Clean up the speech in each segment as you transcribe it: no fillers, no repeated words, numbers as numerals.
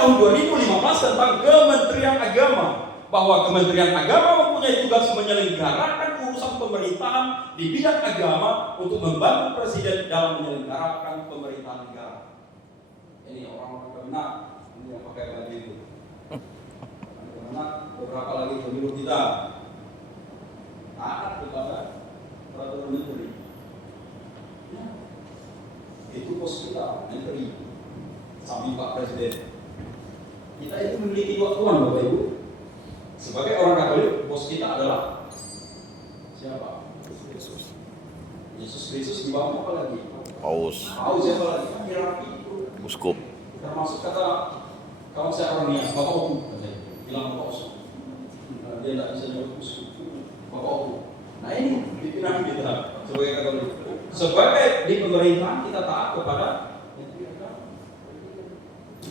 tahun 2015 tentang Kementerian Agama, bahwa Kementerian Agama mempunyai tugas menyelenggarakan urusan pemerintahan di bidang agama untuk membantu Presiden dalam menyelenggarakan pemerintahan negara. Ini orang-orang kemenak ini yang pakai baju itu. Kemenak beberapa lagi pemilu kita taat kepada peraturan menteri. Ya. Itu pos kita, menteri, samping Pak Presiden. Kita itu memiliki dua tuan, Bapak Ibu. Sebagai orang Katolik, bos kita adalah siapa? Yesus. Yesus Kristus di bawah apa lagi? Paus. Paus siapa lagi? Hierarki. Uskup. Termasuk kata kawan saya orang Nias, Bapak Oku, bilang Bapak Oku. Dia tidak bisa nyebut uskup. Bapak Oku. Nah ini pimpinan kita sebagai Katolik. Sebagai di pemerintahan kita taat kepada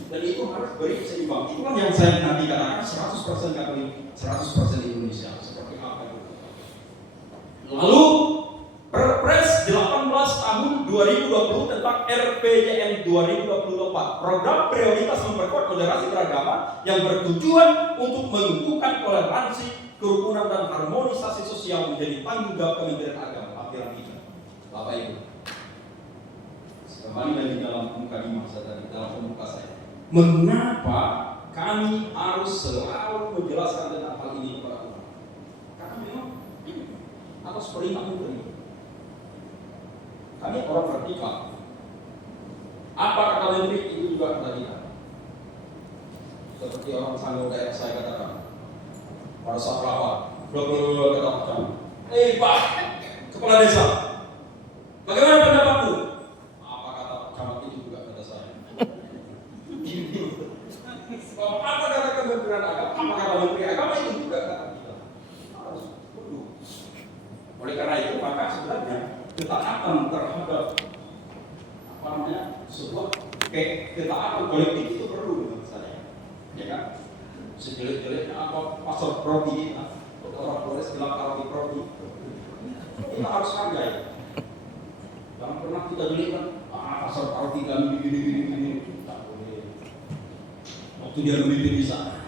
dan itu harus beri seimbang. Itulah yang saya nanti katakan 100% Katolik, 100% Indonesia. Seperti apa itu? Lalu Perpres 18 tahun 2020 tentang RPJM 2024, program prioritas memperkuat moderasi beragama yang bertujuan untuk menumbuhkan toleransi, kerukunan dan harmonisasi sosial menjadi tanggung jawab Kementerian Agama. Pikiran kita, Bapak Ibu. Kembali lagi dalam mukadimah saya tadi, dalam pembuka saya. Mengapa kami harus selalu menjelaskan tentang hal ini kepada umat? Karena memang atas perintah menteri. Kami orang vertikal. Apa kata menteri itu juga kata kita. Seperti orang Sanggau daerah saya katakan. Pada saat rapat, bla kata macam. Pak, kepala desa, bagaimana pendapatmu? Apa kata camat itu juga kata saya. Apa kata Kementerian Agama? Apa kata Menteri Agama itu juga kata kita. Harus perlu. Oleh karena itu maka sebenarnya ketaatan terhadap apa namanya sebuah ketaatan kolektif itu perlu menurut saya. Ya kan? Sejelek-jeleknya apa pasal prodi kita, orang Polres bilang kalau di prodi kita harus hargai. Jangan pernah kita jelikan pasal prodi kami begini. Waktu dia memimpin bisa,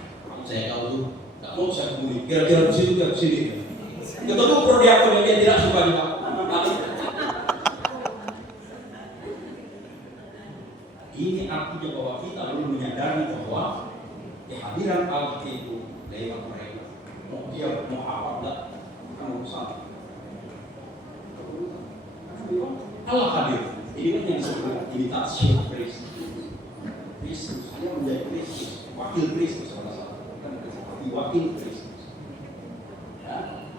saya tahu tuh, tak mau saya hubungi. Kira-kira ke sini. Kita tuh prodiakon yang dia tidak suka juga. Ini artinya bahwa kita perlu menyadari bahwa kehadiran Allah itu lewat mereka. Mau dia mau apa enggak, bukan urusan. Allah hadir. Ini kan yang disebut imitasi Kristus. Kristus hanya menjadi Kristus, wakil Kristus salah satu, bukan seperti wakil Kristus. Ya.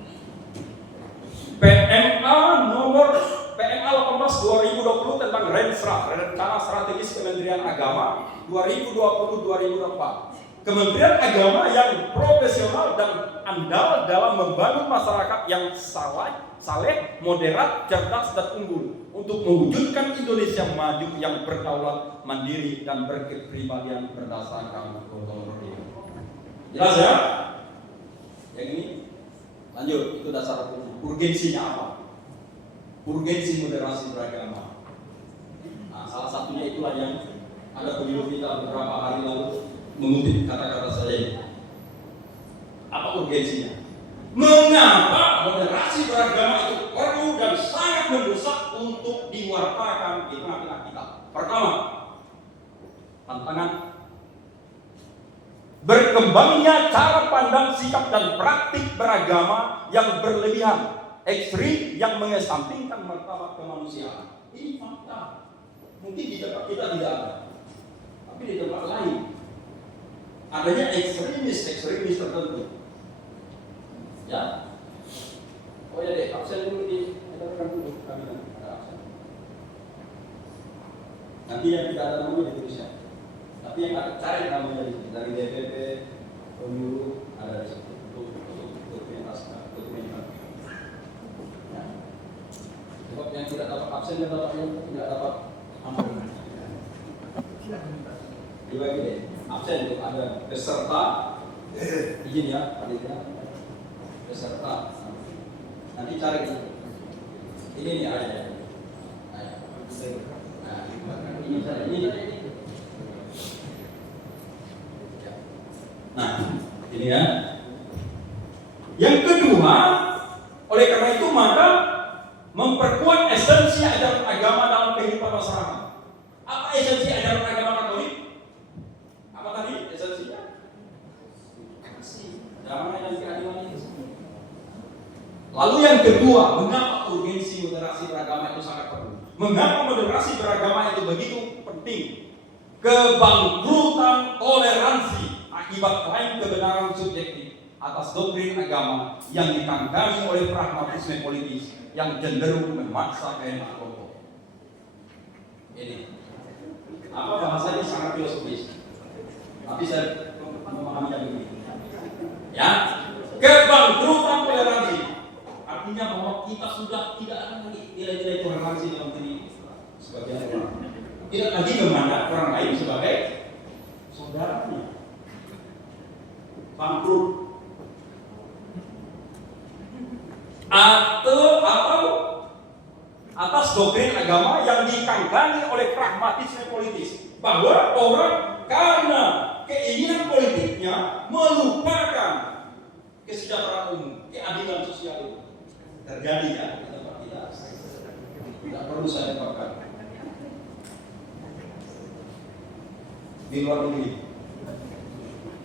PMA 18/2020 tentang Rencana Strategis Kementerian Agama 2020-2024. Kementerian Agama yang profesional dan andal dalam membangun masyarakat yang saleh, moderat, cerdas dan unggul untuk mewujudkan Indonesia maju yang berdaulat, mandiri dan berkepribadian berdasarkan gotong royong. Jelas ya? Yang ini lanjut, itu dasar hukumnya. Urgensinya apa? Urgensi moderasi beragama. Nah, salah satunya itulah yang ada pemilu kita beberapa hari lalu mengutip kata-kata saya ini. Apa urgensinya? Mengapa moderasi beragama itu perlu dan sangat mendesak untuk diwartakan di tengah-tengah kita? Pertama, tantangan berkembangnya cara pandang, sikap dan praktik beragama yang berlebihan, ekstrim yang mengesampingkan martabat kemanusiaan. Ini fakta. Mungkin di tempat kita tidak ada, tapi di tempat lain adanya ekstremis tertentu. Ya. Oh ya deh, absen dulu kita dulu kami ada absen. Nanti yang kita ada namanya ditulis ya. Tapi yang ada cari namanya dari DPP, pemilu ada di situ untuk dokumentasi. Ya. Sebab yang tidak dapat absen dan yang tidak dapat ampun. Dibagi deh. Absen itu ada peserta, izin ya, panitia, peserta. Nanti cari ini nih ada. Nah, ini. Nah, ini ya. Yang kedua, oleh karena itu maka memperkuat esensi ajaran agama dalam kehidupan masyarakat. Apa esensi ajaran agama Katolik? Apa tadi esensinya? Kasih, damai dan keadilan itu. Lalu yang kedua, mengapa urgensi moderasi beragama itu sangat perlu? Mengapa moderasi beragama itu begitu penting? Kebangkrutan toleransi akibat klaim kebenaran subjektif atas doktrin agama yang ditangani oleh pragmatisme politis yang cenderung memaksa kehendak kelompok. Ini apa bahasanya sangat filosofis, tapi saya memahaminya begini. Ya, kebangkrutan toleransi artinya bahwa kita sudah tidak ada lagi nilai-nilai toleransi dalam diri sebagian orang. Tidak lagi memandang orang lain sebagai saudaranya. Bangkrut. Atau atas doktrin agama yang dikangkangi oleh pragmatisme politis, bahwa orang karena keinginan politiknya melupakan kesejahteraan umum, keadilan sosial itu terjadi ya di tempat kita. Tidak perlu saya ungkapkan. Di luar negeri,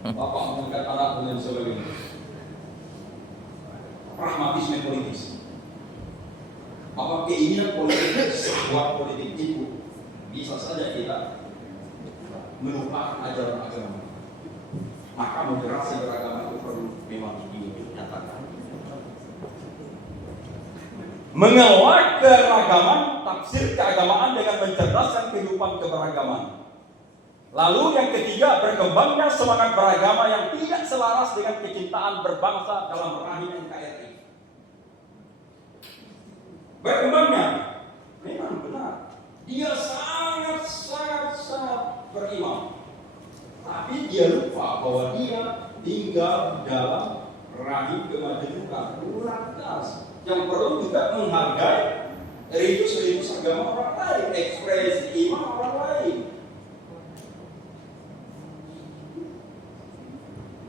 bapak mengangkat anak dengan sebagainya. Pragmatisme politis, bahwa keinginan politik, sebuah politik itu bisa saja kita melupakan ajaran agama. Maka moderasi beragama itu perlu memang dinyatakan. Mengelola keragaman tafsir keagamaan dengan mencerdaskan kehidupan keberagaman. Lalu yang ketiga, berkembangnya semangat beragama yang tidak selaras dengan kecintaan berbangsa dalam rahim NKRI. Berkembangnya memang benar, dia sangat beriman, tapi dia lupa bahwa dia tinggal dalam rahim kemajemukan pluralitas yang perlu juga menghargai religius agama orang lain, ekspresi iman orang lain.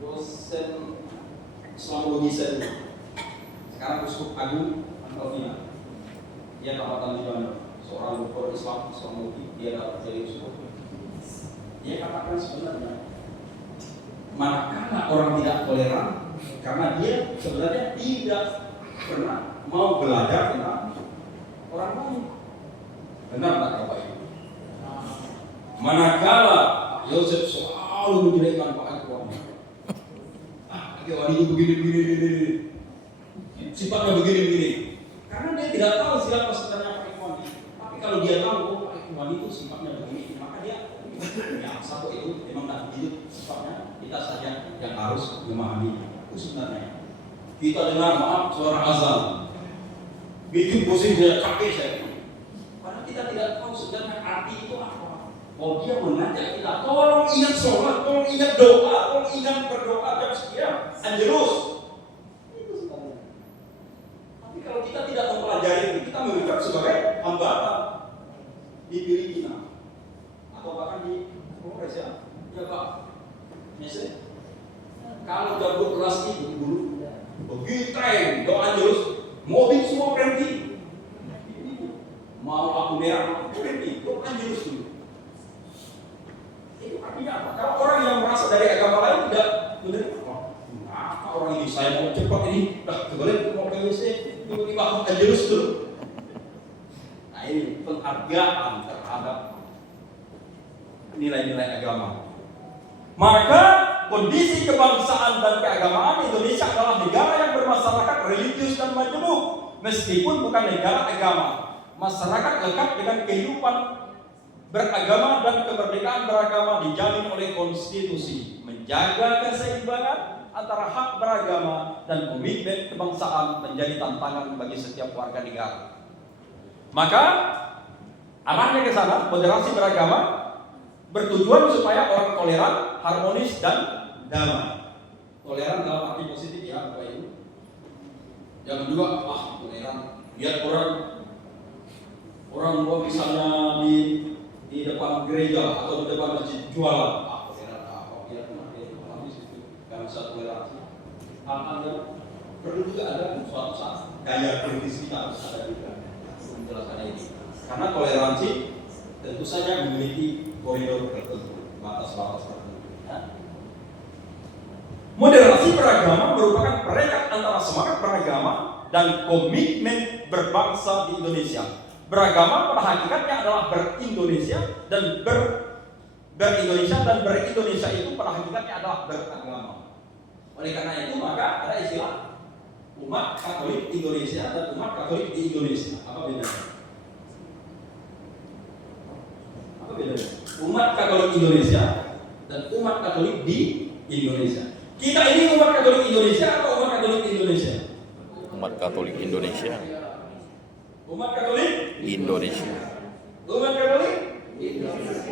Dosen Islamologi saya sekarang Uskup Agung Antalvina, dia dapatan di Bandung, seorang doktor Islamologi, dia dapat jadi uskup. Dia katakan sebenarnya, manakala orang tidak toleran, karena dia sebenarnya tidak pernah mau belajar tentang orang lain. Benar tak Bapak Ibu? Manakala Yosef selalu menjelekkan Pak Ikhwan, Ikhwan itu begini, sifatnya begini, karena dia tidak tahu siapa sebenarnya Pak Ikhwan. Tapi kalau dia tahu Pak Ikhwan itu sifatnya begini, maka dia ya satu itu memang tak begitu sifatnya, kita saja yang harus memahami itu sebenarnya. Kita dengar maaf suara azan, bikin pusing saya, capek saya. Karena kita tidak tahu sebenarnya arti itu apa. Oh, dia mengajak kita, tolong ingat sholat, tolong ingat doa, tolong ingat berdoa jam sekian, Angelus. Itu sebenarnya. Tapi kalau kita tidak mempelajari itu, kita menganggap sebagai hambatan di Filipina atau bahkan di Polres ya. Ya Pak, misalnya kalau jam 12 itu dulu begitu doa Angelus, mobil semua berhenti. Mau lampu merah berhenti, doa Angelus dulu. Itu artinya apa? Kalau orang yang merasa dari agama lain tidak menerima, apa orang ini saya mau cepat ini, kebalik mau ke WC, tiba-tiba Angelus dulu. Nah ini penghargaan terhadap nilai-nilai agama. Maka kondisi kebangsaan dan keagamaan Indonesia adalah negara yang bermasyarakat religius dan majemuk. Meskipun bukan negara agama, masyarakat lekat dengan kehidupan beragama dan kemerdekaan beragama dijamin oleh konstitusi, menjaga keseimbangan antara hak beragama dan komitmen kebangsaan menjadi tantangan bagi setiap warga negara. Maka arahnya ke sana, moderasi beragama bertujuan supaya orang toleran, harmonis dan damai. Toleran dalam arti positif ya, Bapak Ibu. Jangan juga toleran. Lihat orang misalnya di depan gereja atau di depan masjid jualan, toleran apa? Biar habis itu. hal-hal yang perlu juga ada suatu saat gaya kritis kita harus ada juga menjelaskan ini. Karena toleransi tentu saja memiliki koridor tertentu, batas-batas tertentu. Ya. Moderasi beragama merupakan perekat antara semangat beragama dan komitmen berbangsa di Indonesia. Beragama pada hakikatnya adalah berindonesia dan berindonesia itu pada hakikatnya adalah beragama. Oleh karena itu maka ada istilah umat Katolik Indonesia dan umat Katolik di Indonesia. Apa bedanya? Apa bedanya? Umat Katolik Indonesia dan umat Katolik di Indonesia. Kita ini umat Katolik Indonesia atau umat Katolik di Indonesia? Umat Katolik Indonesia. Umat Katolik Indonesia. Umat Katolik Indonesia.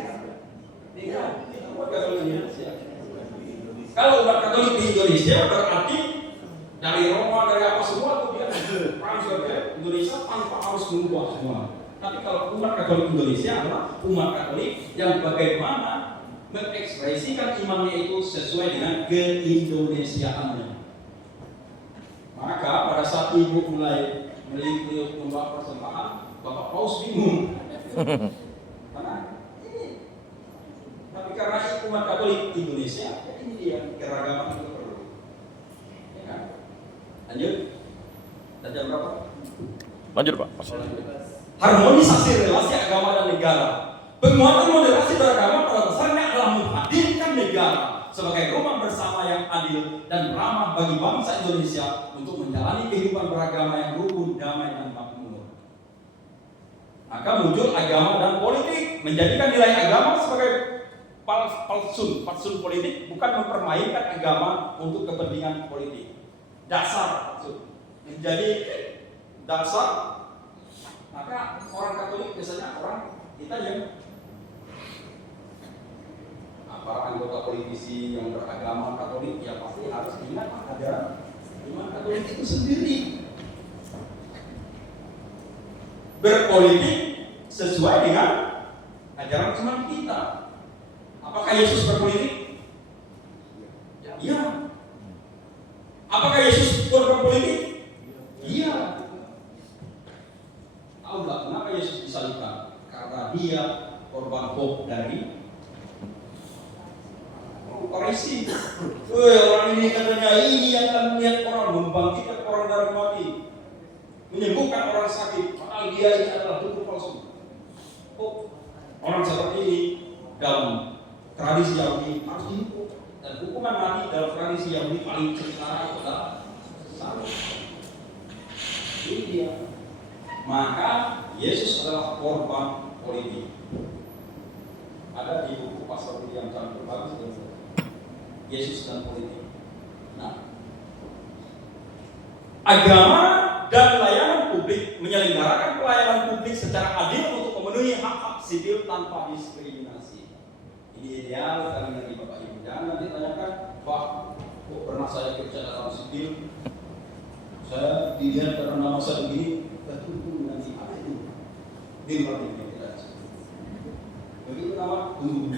Umat Katolik Indonesia. Kalau umat Katolik di Indonesia berarti dari Roma, dari apa semua itu dia transfer Indonesia tanpa harus mengubah semua. Tapi kalau umat Katolik Indonesia adalah umat Katolik yang bagaimana mengekspresikan imannya itu sesuai dengan keindonesiaannya. Maka pada saat ibu mulai meliuk-liuk membawa persembahan, Bapak Paus bingung. Karena ini, tapi karena umat Katolik Indonesia, ini dia keragaman itu perlu. Ya kan? Lanjut. Dan jam berapa? Lanjut Pak. Harmonisasi relasi agama dan negara. Penguatan moderasi beragama pada dasarnya adalah menghadirkan negara sebagai rumah bersama yang adil dan ramah bagi bangsa Indonesia untuk menjalani kehidupan beragama yang rukun, damai, dan makmur. Maka muncul agama dan politik, menjadikan nilai agama sebagai falsun politik, bukan mempermainkan agama untuk kepentingan politik. Dasar falsun menjadi dasar. Maka orang Katolik biasanya orang kita yang para anggota politisi yang beragama Katolik ya pasti harus ingat ajaran iman Katolik itu sendiri. Berpolitik sesuai dengan ajaran iman kita. Apakah Yesus berpolitik? Iya. Apakah Yesus korban politik? Iya. Tahu nggak kenapa Yesus disalibkan? Karena dia korban hoax dari Farisi. Orang ini katanya ini yang akan melihat orang, membangkitkan orang dari mati, menyembuhkan orang sakit. Padahal dia ini adalah dukun palsu. Oh, orang seperti ini dalam tradisi Yahudi harus dihukum, dan hukuman mati dalam tradisi Yahudi paling setara itu adalah salib. Ini dia. Maka Yesus adalah korban politik. Ada di buku Pastor William Chandler bagus. Yesus dan politik. Nah, agama dan layanan publik menyelenggarakan pelayanan publik secara adil untuk memenuhi hak-hak sipil tanpa diskriminasi. Ini ideal sekali dari Bapak Ibu. Jangan ditanyakan, Pak, kok pernah saya kerja dalam sipil? Saya dilihat karena nama saya begini, betul nanti apa itu? Di luar tidak. Begitu nama tunggu.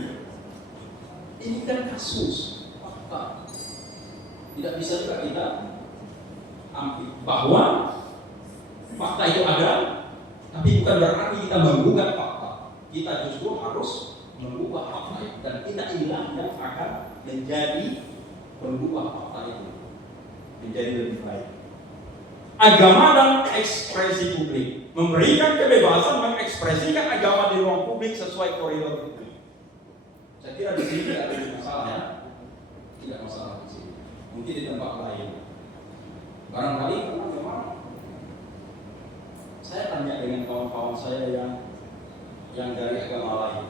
Ini kan kasus. Tidak bisa juga kita ambil bahwa fakta itu ada, tapi bukan berarti kita menggugat fakta. Kita justru harus mengubah fakta itu, dan kita inilah yang akan menjadi mengubah fakta itu menjadi lebih baik. Agama dan ekspresi publik memberikan kebebasan mengekspresikan agama di ruang publik sesuai koridor publik. Saya kira di sini tidak ada masalah ya. Tidak masalah di sini. Mungkin di tempat lain. Barangkali karena memang saya tanya dengan kawan-kawan saya yang dari agama lain.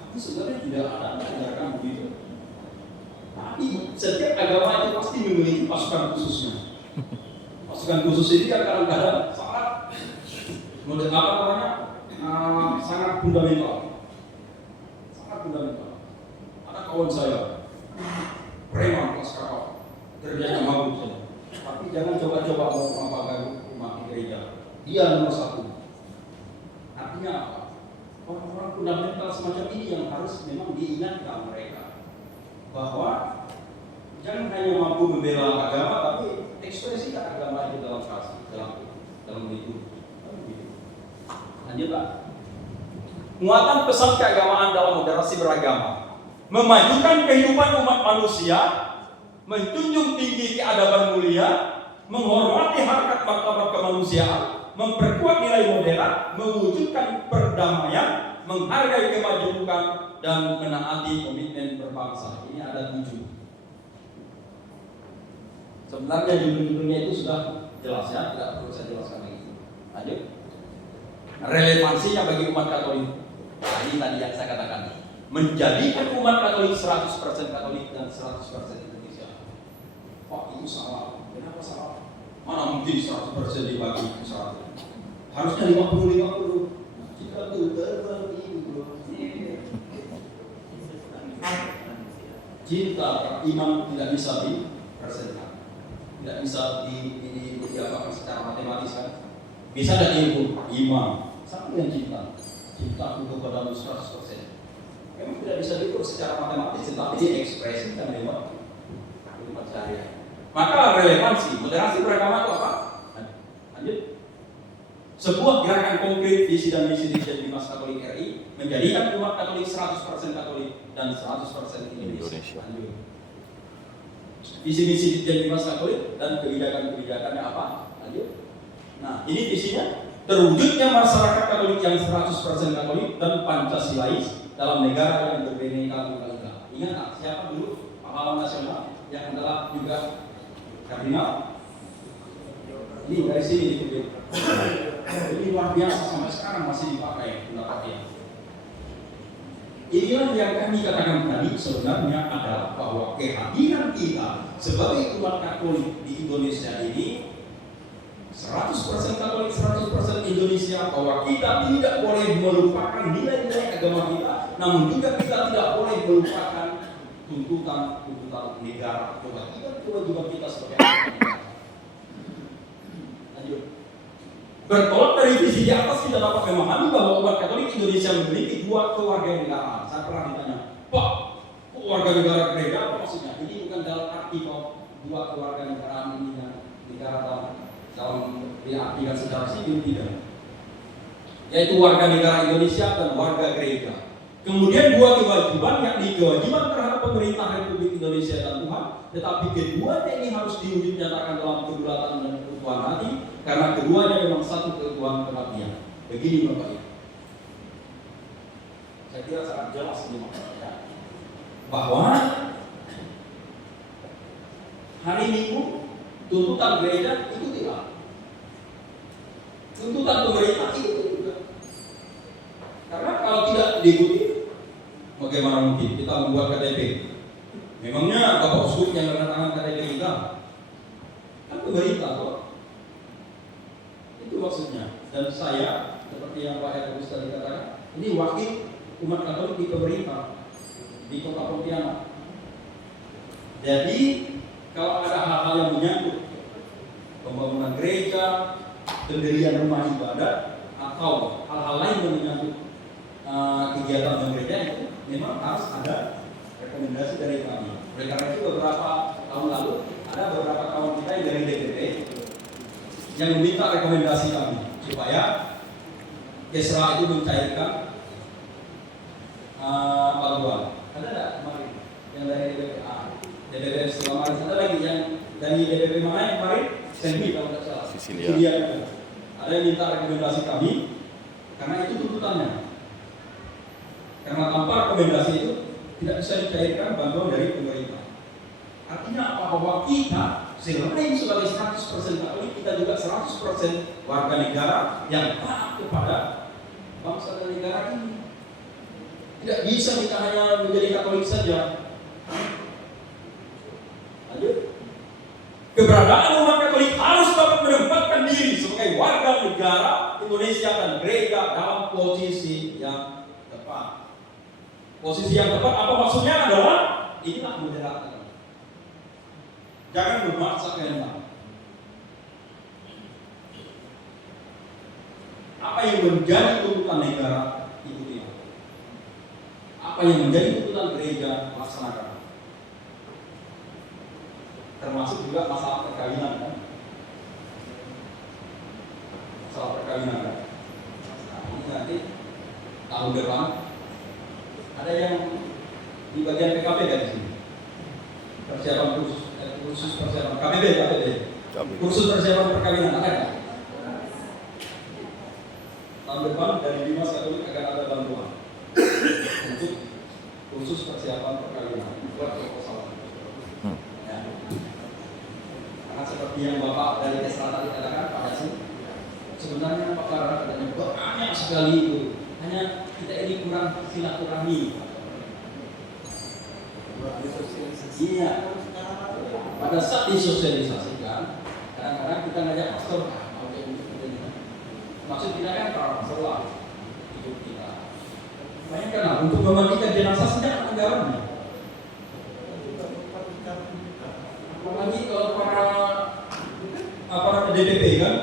Tapi sebenarnya tidak ada ajaran begitu. Tapi setiap agama itu pasti memiliki pasukan khususnya. Pasukan khusus ini kan kadang-kadang sangat sangat fundamental. Sangat fundamental. Ada kawan saya preman kelas kakak, kerjanya mabuk saja. Tapi jangan coba-coba mau membangun rumah di gereja. Dia nomor satu. Artinya apa? Orang-orang fundamental semacam ini yang harus memang diingatkan mereka bahwa Jangan hanya mampu membela agama, tapi ekspresikan agama itu dalam kasih, dalam hidup. Lanjut Pak. Muatan pesan keagamaan dalam moderasi beragama, memajukan kehidupan umat manusia, menjunjung tinggi keadaban mulia, menghormati harkat martabat kemanusiaan, memperkuat nilai moderat, mewujudkan perdamaian, menghargai kemajukan, dan menaati komitmen berbangsa. Ini ada 7. Sebenarnya judul-judulnya itu sudah jelas ya, tidak perlu saya jelaskan lagi. Lanjut. Relevansinya bagi umat Katolik. Nah, ini tadi yang saya katakan. Menjadikan umat Katolik 100% Katolik dan 100% Indonesia. Pak, itu salah. Kenapa salah? Mana mungkin 100% dibagi 100? Harusnya 50-50. Kita tuh terbagi bro. Cinta iman tidak bisa dipersenjakan. Tidak bisa diapakan secara matematis kan? Bisa tidak diukur iman sama dengan cinta. Cintaku kepadamu 100%. Memang tidak bisa diukur secara matematis, tetapi diekspresikan lewat kalimat sehari-hari. Maka relevansi moderasi beragama itu apa? Lanjut. Sebuah gerakan konkret visi dan misi Dimas Katolik RI menjadikan umat Katolik 100% Katolik dan 100% Indonesia. Lanjut. Visi misi Dimas Katolik dan kebijakan-kebijakannya apa? Lanjut. Nah, ini visinya terwujudnya masyarakat Katolik yang 100% Katolik dan Pancasilais dalam negara yang berbineka tunggal ika. Ingat tak, siapa dulu pahlawan nasional yang adalah juga kardinal? Ini dari sini dikutip. Ini luar biasa, sampai sekarang masih dipakai pendapatnya. Inilah yang kami katakan tadi sebenarnya adalah bahwa kehadiran kita sebagai umat Katolik di Indonesia ini 100% Katolik, 100% Indonesia, bahwa kita tidak boleh melupakan nilai-nilai agama kita, namun juga kita tidak boleh melupakan tuntutan negara, kewajiban kita sebagai negara. Lanjut. Bertolak dari visi di atas, kita dapat memahami bahwa umat Katolik Indonesia memiliki 2 kewarganegaraan. Saya pernah ditanya, Pak, warga negara gereja apa maksudnya? Ini bukan dalam arti bahwa 2 kewarganegaraan ini yang negara dalam diartikan secara sipil, tidak, yaitu warga negara Indonesia dan warga gereja. Kemudian 2 kewajiban, yakni kewajiban terhadap pemerintah Republik Indonesia dan Tuhan, tetapi keduanya ini harus diwujudkan dalam kedaulatan dan keutuhan hati, karena keduanya memang satu keutuhan pengabdian. Begini Bapak Ibu, saya kira sangat jelas ini maksudnya, bahwa hari Minggu tuntutan gereja ikutilah, tuntutan pemerintah ikuti juga. Karena kalau tidak diikuti, bagaimana mungkin kita membuat KTP? Memangnya Bapak Uskup yang menandatangani KTP kita? Kan pemerintah kok. Itu maksudnya. Dan saya, seperti yang Pak Heru tadi katakan, ini wakil umat Katolik di pemerintah di Kota Pontianak. Jadi kalau ada hal-hal yang menyangkut pembangunan gereja, pendirian rumah ibadah, atau hal-hal lain yang menyangkut kegiatan gereja, itu memang harus ada rekomendasi dari kami. Oleh karena itu beberapa tahun lalu ada beberapa kawan kita yang dari DPP yang meminta rekomendasi kami supaya Kesra itu mencairkan bantuan. Ada tidak kemarin yang dari DPP DPP Selamat, ada lagi yang dari DPP mana yang kemarin? Sembi kalau tidak salah. Sisilia. Ada yang minta rekomendasi kami karena itu tuntutannya. Karena tanpa rekomendasi itu tidak bisa dicairkan bantuan dari pemerintah. Artinya apa? Bahwa kita selain sebagai 100% Katolik, kita juga 100% warga negara yang taat kepada bangsa dan negara ini. Tidak bisa kita hanya menjadi Katolik saja. Lanjut. Keberadaan umat Katolik harus dapat menempatkan diri sebagai warga negara Indonesia dan gereja dalam posisi yang tepat. Posisi yang tepat apa maksudnya adalah inilah moderat. Jangan memaksa kehendak. Apa yang menjadi tuntutan negara ikuti. Apa yang menjadi tuntutan gereja laksanakan. termasuk juga masalah perkawinan kan. Masalah perkawinan kan. Nah, ini nanti tahun depan ada yang di bagian PKP kan di sini. Persiapan kursus persiapan KPB. Kursus persiapan perkawinan ada nggak? Tahun depan dari Dinas Katolik akan ada bantuan untuk khusus persiapan perkawinan buat proposal. Ya. Karena seperti yang Bapak dari Esra tadi katakan pada sini, sebenarnya Pak Farah katanya banyak sekali itu. Hanya kita ini kurang silaturahmi. Iya. Pada saat disosialisasikan, kadang-kadang kita ngajak pastor, maksud kita kan para pastor lah hidup kita. Bayangkanlah untuk memandikan jenazah sejak anggarannya. Apalagi kalau para DPP kan,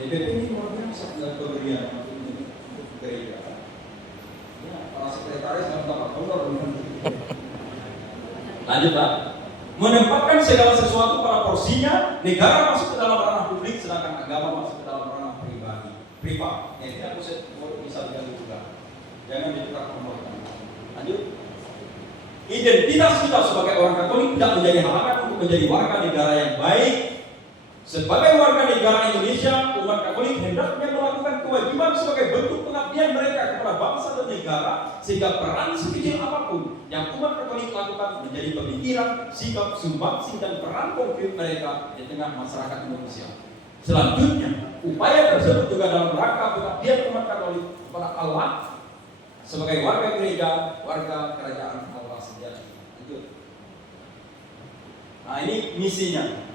DPP ini luar biasa dalam pemberian gereja. Ya, para sekretaris nggak dapat honor. Lanjut Pak. Menempatkan segala sesuatu pada porsinya, negara masuk ke dalam ranah publik, sedangkan agama masuk ke dalam ranah privat. Ini aku bisa diganti juga. Jangan ditukar nomor. Lanjut. Identitas kita sebagai orang Katolik tidak menjadi halangan untuk menjadi warga negara yang baik. Sebagai warga negara Indonesia, umat Katolik hendaknya melakukan kewajiban sebagai bentuk pengabdian mereka kepada bangsa dan negara, sehingga peran sekecil apapun yang umat Katolik lakukan menjadi pemikiran, sikap, sumbangsih dan peran konkret mereka di tengah masyarakat Indonesia. Selanjutnya, upaya tersebut juga dalam rangka pengabdian umat Katolik kepada Allah sebagai warga gereja, warga kerajaan Allah sejati. Lanjut. Nah, ini misinya.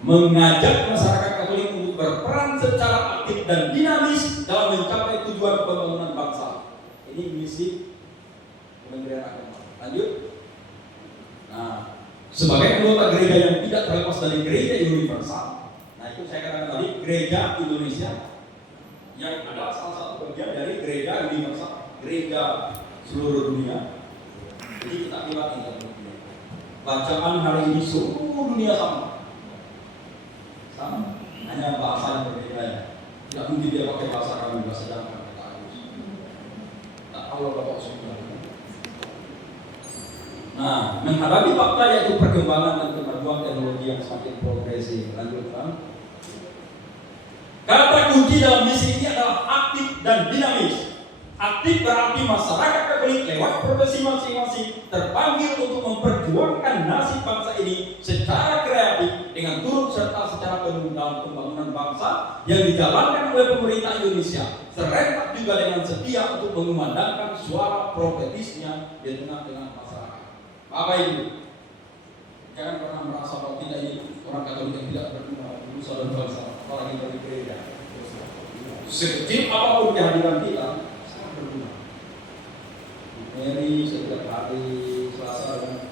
Mengajak masyarakat Katolik untuk berperan secara aktif dan dinamis dalam mencapai tujuan pembangunan bangsa. Ini misi Kementerian Agama. Lanjut. Nah, sebagai anggota gereja yang tidak terlepas dari gereja universal. Nah, itu saya katakan tadi, gereja Indonesia yang adalah salah satu bagian dari gereja universal, gereja seluruh dunia. Jadi kita pilih ini. Bacaan hari ini seluruh dunia sama. Hanya bahasa yang berbeda ya. Tidak mungkin dia pakai bahasa kami, bahasa Jawa kata Agus. Tak tahu Bapak sudah. Nah, menghadapi fakta yaitu perkembangan dan kemajuan teknologi yang semakin progresif. Lanjutkan. Kata kunci dalam misi ini adalah aktif dan dinamis. Aktif berarti masyarakat Katolik lewat profesi masing-masing terpanggil untuk memperjuangkan nasib bangsa ini secara kreatif dengan turut serta secara penuh dalam pembangunan bangsa yang dijalankan oleh pemerintah Indonesia, serentak juga dengan setia untuk mengumandangkan suara profetisnya di tengah-tengah masyarakat. Bapak Ibu, jangan pernah merasa bahwa kita ini orang Katolik yang tidak berdua berusaha dan bangsa, apalagi dari gereja. Sekecil apapun kehadiran kita, Mary setiap hari Selasa dan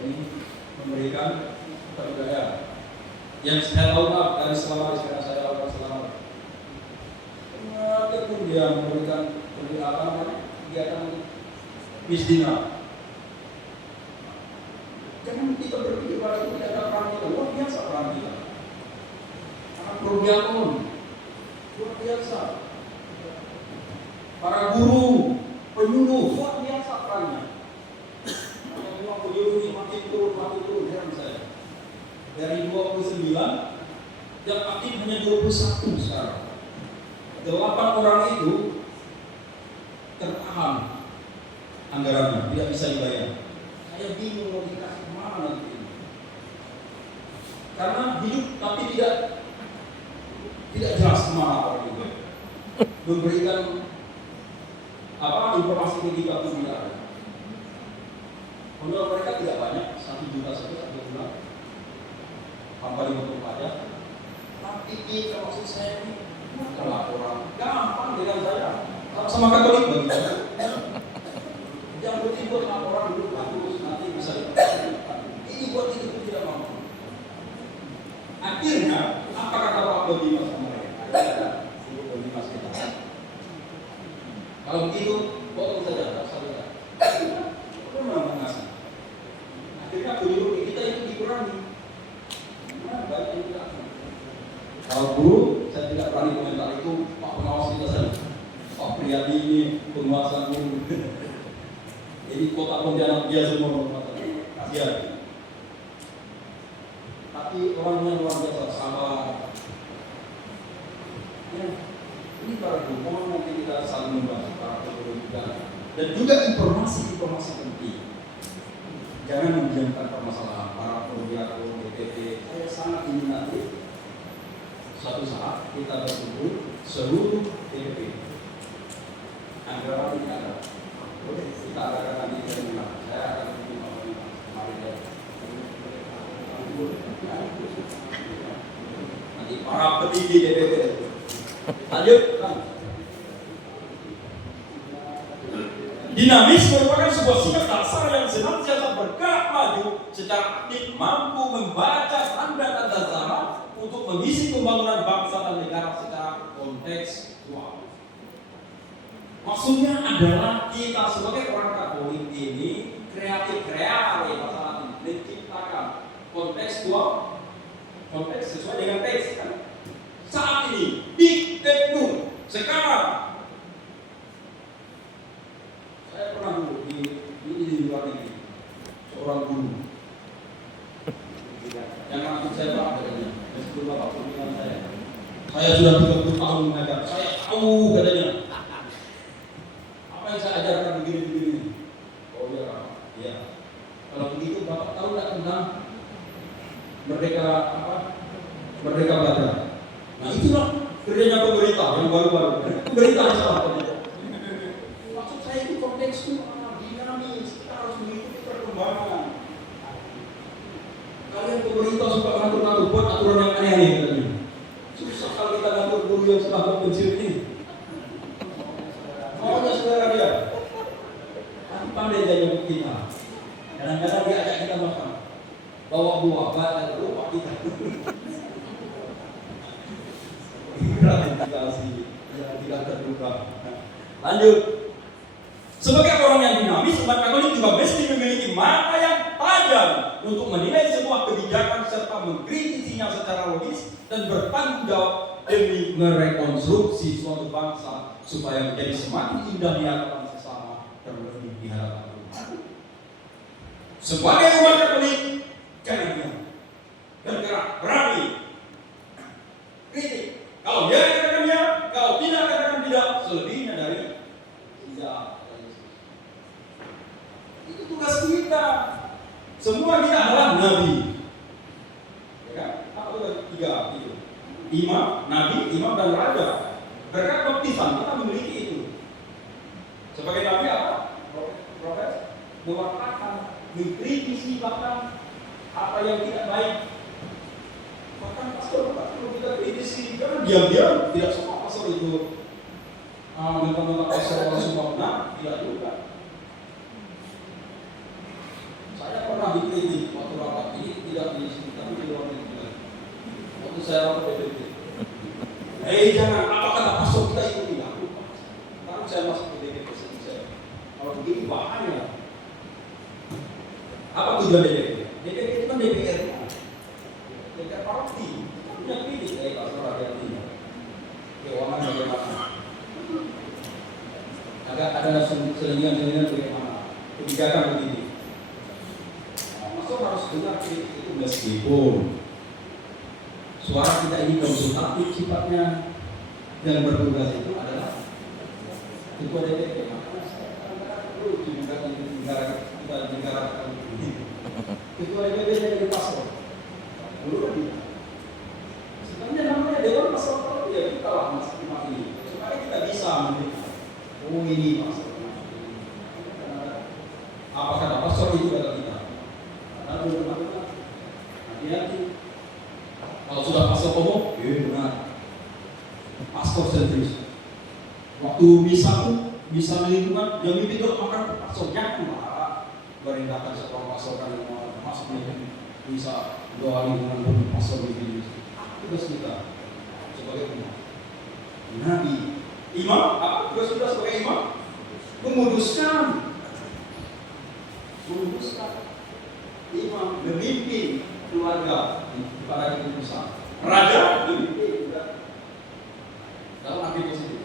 ini memberikan budaya yang saya tahu dari selama istirahat saya lakukan selama ataupun dia memberikan kegiatan misdina. Jangan kita berpikir bahwa itu tidak ada peran kita, luar biasa peran kita. Anak perdiakon luar biasa, para guru, penyuluh luar biasa perannya. Yang penyuluh ini makin turun heran saya. Dari 29 yang aktif hanya 21 sekarang. 8 orang itu tertahan anggarannya, tidak bisa dibayar. Saya bingung mau dikasih kemana nanti ini. Karena hidup tapi tidak jelas kemana orang itu. Memberikan informasi ke kita pun tidak ada. Honor mereka tidak banyak, 1 juta saja 1 bulan. Tanpa dibentuk pajak. Tapi kita maksud saya ini laporan gampang dengan saya. Sama Katolik bagi saya. Jangan buat laporan dulu bagus, nanti bisa dipakai. Ini buat itu pun tidak mampu. Akhirnya apa kata Pak Dodi Mas sama mereka? Ada Dodi Mas kita. Kalau begitu, potong saja, saudara. Memang mengasih. Akhirnya penyuluh kita itu dikurangi. Nah, baik yang tidak. Kalau guru, saya tidak berani komentar itu. Pak pengawas kita saja. Pak Priyadi ini penguasa guru. Jadi kota Pontianak dia semua penguasa. Kasihan. Tapi orangnya luar biasa, sabar. Ya, ini para guru, nanti kita saling membahas para guru juga. Dan juga informasi penting. Jangan mendiamkan permasalahan para penggiat DPP. Saya sangat ingin nanti suatu saat kita berkumpul seluruh DPP. Anggaran tidak ada. Boleh kita adakan nanti di rumah. Saya akan mengirim kemarin ya. Nanti para petinggi DPP. Lanjut. Dinamis merupakan sebuah sikap dasar yang senantiasa bergerak maju secara aktif, mampu membaca tanda-tanda zaman untuk mengisi pembangunan bangsa dan negara secara kontekstual. Maksudnya adalah kita sebagai orang Katolik ini kreatif masalah ini menciptakan kontekstual, konteks sesuai dengan teks kan. Saat ini di Teknu sekarang saya pernah dulu di luar negeri seorang guru yang langsung saya Pak katanya meskipun Bapak pimpinan saya sudah 30 tahun mengajar, saya tahu katanya apa yang saya ajarkan begini. Oh ya, kalau begitu Bapak tahu nggak tentang merdeka belajar? Nah itulah kerjanya pemerintah yang baru-baru. Pemerintah salah. Maksud saya itu kontekstual, dinamis, kita harus mengikuti perkembangan. Kalian pemerintah suka ngatur-ngatur, buat aturan yang aneh-aneh katanya. Susah kalau kita ngatur guru yang sudah pensiun ini. Maunya saudara dia. Tapi pandai dia nyebut kita. Kadang-kadang dia ajak kita makan. Bawa buah, baca lupa kita. Gratifikasi yang tidak terduga. Lanjut. Sebagai orang yang dinamis, umat Katolik juga mesti memiliki mata yang tajam untuk menilai sebuah kebijakan serta mengkritisinya secara logis dan bertanggung jawab demi merekonstruksi suatu bangsa supaya menjadi semakin indah di hadapan sesama terlebih di hadapan Tuhan. Sebagai umat Katolik, jangan diam, bergerak, berani, kritik. Kalau dia katakan ya, kalau tidak katakan tidak, selebihnya dari tidak. Itu tugas kita. Semua kita adalah nabi. Ya kan? Apa tugas tiga itu? Imam, nabi, imam dan raja. Berkat baptisan kita memiliki itu. Sebagai nabi apa? Profes, mewartakan, mengkritisi bahkan apa yang tidak baik. Bahkan pastor kalau kita kritisi, jangan diam-diam. Tidak semua pastor itu mentang-mentang pastor orang semua benar, tidak juga. Saya pernah dikritik waktu rapat ini tidak di sini, tapi di luar negeri. Waktu saya rapat PBB. Jangan, apa kata pastor kita itu tidak lupa. Karena saya masuk ke DPP saya. Kalau begini bahaya. Apa tujuan DPP? DPP itu kan DPR. DPR parti. Kita punya kritik pastor hati-hati. Keuangan bagaimana? Ada selingan-selingan bagaimana? Kebijakan begini. Harus dengar kritik itu meskipun suara kita ini konsultatif sifatnya dan bertugas itu adalah ketua DPP. Makanya saya kadang-kadang perlu juga di negara ini. Ketua DPP jadi pastor. Dulu kan tidak. Sebenarnya namanya Dewan Pastor kalau ya kita lah masih ini supaya kita bisa melihat oh ini pastor. Apa kata pastor itu kata kita? Hati-hati. Kalau sudah pastor ngomong, benar. Pastor sentris. Waktu bisa lingkungan, yang mimpi itu makan pastor jangan marah. Merendahkan seorang pastor kan masuk bisa doa lingkungan bagi pastor ini. Tugas kita sebagai umat. Nabi, imam, apa tugas kita sebagai imam? Memuduskan. Imam cuma memimpin keluarga pada keputusan. Raja memimpin juga. Dalam arti positif.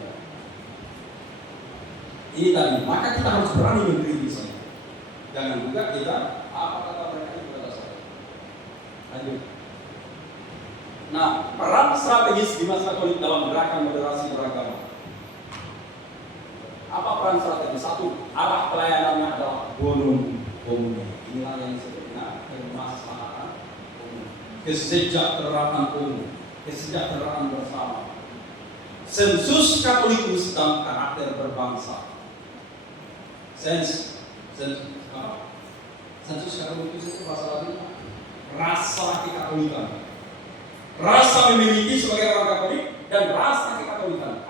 Ini tadi, maka kita harus berani mengkritisi. Jangan juga kita apa kata mereka itu pada saya. Lanjut. Nah, peran strategis Dimas Katolik dalam gerakan moderasi beragama. Apa peran strategis? Satu, arah pelayanannya adalah bonum komune. Inilah yang disebutnya kemaslahatan umum, kesejahteraan umum, kesejahteraan bersama. Sensus Katolikus dan karakter berbangsa. Sensus Katolikus itu bahasa Latin rasa kekatolikan. Rasa memiliki sebagai orang Katolik dan rasa kekatolikan.